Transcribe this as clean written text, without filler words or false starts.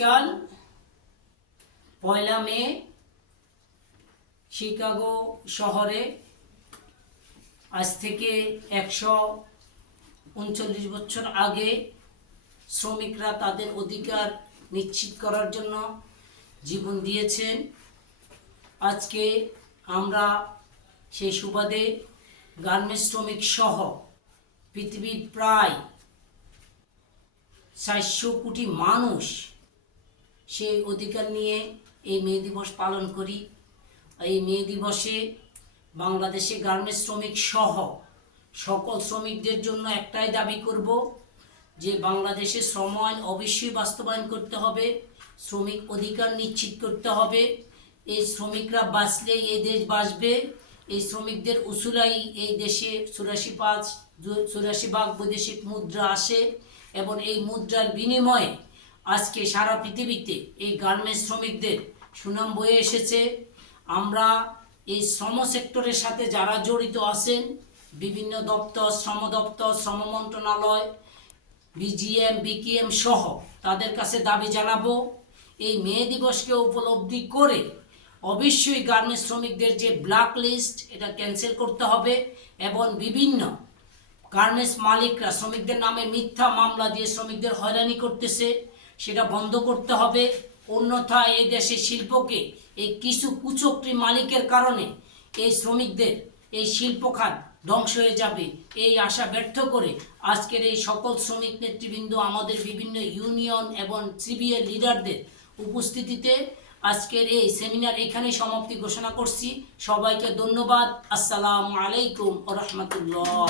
আগামীকাল 1 মে শিকাগো শহরে আজ থেকে 139 বছর আগে শ্রমিকরা তাদের অধিকার নিশ্চিত করার জন্য জীবন দিয়েছেন। আজকে আমরা সেই সুবাদে গার্মেন্টস শ্রমিক সহ পৃথিবীর প্রায় 400 কোটি মানুষ সেই অধিকার নিয়ে এই মে দিবস পালন করি। এই মে দিবসে বাংলাদেশে গার্মেন্টস শ্রমিক সহ সকল শ্রমিকদের জন্য একটাই দাবি করব যে বাংলাদেশে শ্রম আইন অবশ্যই বাস্তবায়ন করতে হবে, শ্রমিক অধিকার নিশ্চিত করতে হবে। এই শ্রমিকরা বাঁচলে এই দেশ বাঁচবে। এই শ্রমিকদের উসুলাই এই দেশে 84 ভাগ বৈদেশিক মুদ্রা আসে এবং এই মুদ্রার বিনিময়ে আজকে সারা পৃথিবীতে এই গার্মেন্টস শ্রমিকদের সুনাম বয়ে এসেছে। আমরা এই শ্রম সেক্টরের সাথে যারা জড়িত আছেন, বিভিন্ন দপ্তর, শ্রম দপ্তর, শ্রম মন্ত্রণালয়, বিজিএম, বিকিএম সহ তাদের কাছে দাবি জানাবো এই মে দিবসকে উপলব্ধি করে অবশ্যই গার্মেন্টস শ্রমিকদের যে ব্ল্যাক লিস্ট এটা ক্যান্সেল করতে হবে এবং বিভিন্ন গার্মেন্টস মালিকরা শ্রমিকদের নামে মিথ্যা মামলা দিয়ে শ্রমিকদের হয়রানি করতেছে সেটা বন্ধ করতে হবে। অন্যথায় এই দেশের শিল্পকে এই কিছু কুচক্রী মালিকের কারণে এই শ্রমিকদের এই শিল্প খাত ধ্বংস হয়ে যাবে। এই আশা ব্যর্থ করে আজকের এই সকল শ্রমিক নেতৃবৃন্দ, আমাদের বিভিন্ন ইউনিয়ন এবং সিবিএ লিডারদের উপস্থিতিতে আজকের এই সেমিনার এখানেই সমাপ্তি ঘোষণা করছি। সবাইকে ধন্যবাদ। আসসালামু আলাইকুম ওয়া রাহমাতুল্লাহ।